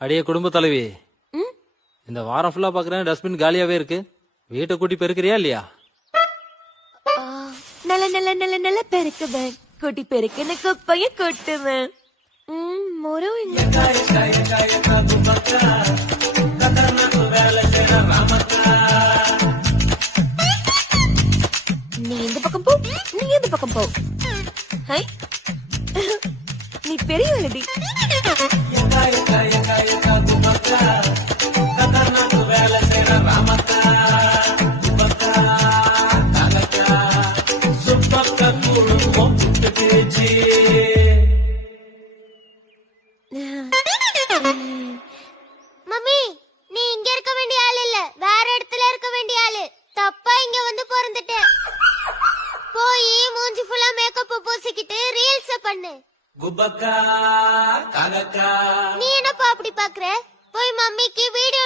அடியே குடும்ப தலைவி, ம்? இந்த வாரம் ஃபுல்லா பாக்குறேன் டஸ்ட்பின் காலியாவே இருக்கு. வீட்டை கூட்டி பெருக்கிறியா இல்லையா? ஆ, நல்ல நல்ல நல்ல நல்ல பெருக்குவேன். கூட்டி பெருக்குன்னு குப்பைய கொட்டுவேன். மரம் எங்க? நீ இந்த பக்கம் போ, நீ இந்த பக்கம் போ. ஹை, நீ பெரிய ஆளுடி. மம்மி, நீ இங்க இருக்க வேண்டிய ஆள் இல்ல, வேற இடத்துல இருக்க வேண்டிய ஆளு. தப்பா இங்க வந்து பிறந்துட்ட. போய் மூஞ்சி ஃபுல்லா மேக்கப் பூசிக்கிட்டு ரீல்ஸ் பண்ணு. குபக்கா காகக்கா நீ என்னப்பா அப்படி பாக்குற? போய் மம்மிக்கு வீடியோ